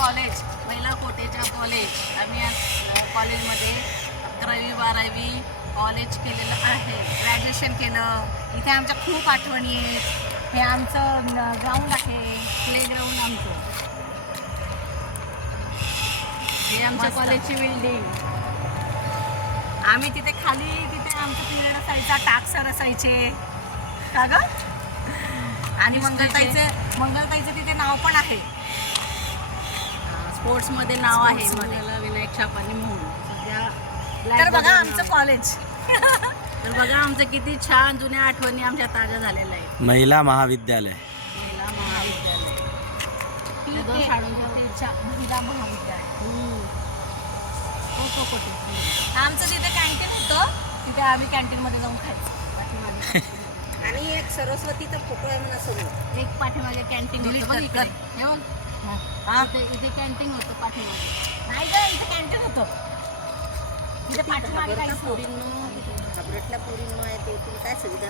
College महिला Kotecha college. आम्ही आज कॉलेजमध्ये 11वी 12वी कॉलेज केलेलं आहे, ग्रॅज्युएशन केलं. इथे आमच्या खूप आठवणी आहेत. हे आमचं ग्राउंड आहे, प्लेग्राऊंड आमचं. हे आमच्या कॉलेजची बिल्डिंग. आम्ही तिथे खाली तिथे आमचं पिरियड असायचा, टाक सर असायचे का ग. आणि मंगलताईचं तिथे नाव पण आहे, स्पोर्ट्समध्ये नाव आहे मंगला विनायक छापानी म्हणून. सध्या तर बघा आमचं कॉलेज. तर बघा आमचं किती छान जुन्या आठवणी आमच्या ताज्या झालेल्या आहेत. महिला महाविद्यालय. महिला महाविद्यालय, महिला महाविद्यालय. आमचं तिथे कॅन्टीन होतं, तिथे आम्ही कॅन्टीनमध्ये जाऊन खायचो पाठीमागे. आणि एक सरस्वतीचा फोटो आहे म्हणा समोर. एक पाठीमागे कॅन्टीन होतं इथे कॅन्टीन होतं पाठीमागे. नाही ग, इथे कॅन्टीन होतं. तिथे पाठीमागे पोरींनो, घाबरटल्या पोरींनो आहे ते, तुला काय सुविधा